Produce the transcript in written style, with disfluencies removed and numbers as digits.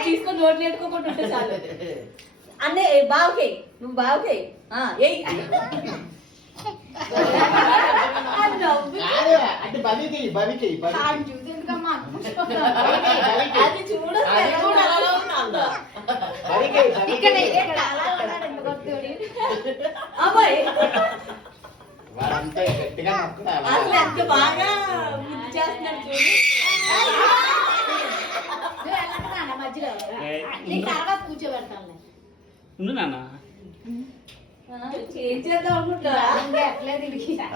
తీసుకొని నోట్లు ఎత్తుకోకుండా ఉంటే చాలు. అన్నే బావుకే నువ్వు బావుకే అంటే బదికి అది చూడ అబ్బాయి అసలు ఎంత బాగా ముద్దు చేస్తున్నాడు చూడు. మధ్యలో కూర్చోబెడతాను ఏం చేద్దాం అనుకుంటా ఎట్లా తిరిగి చాలు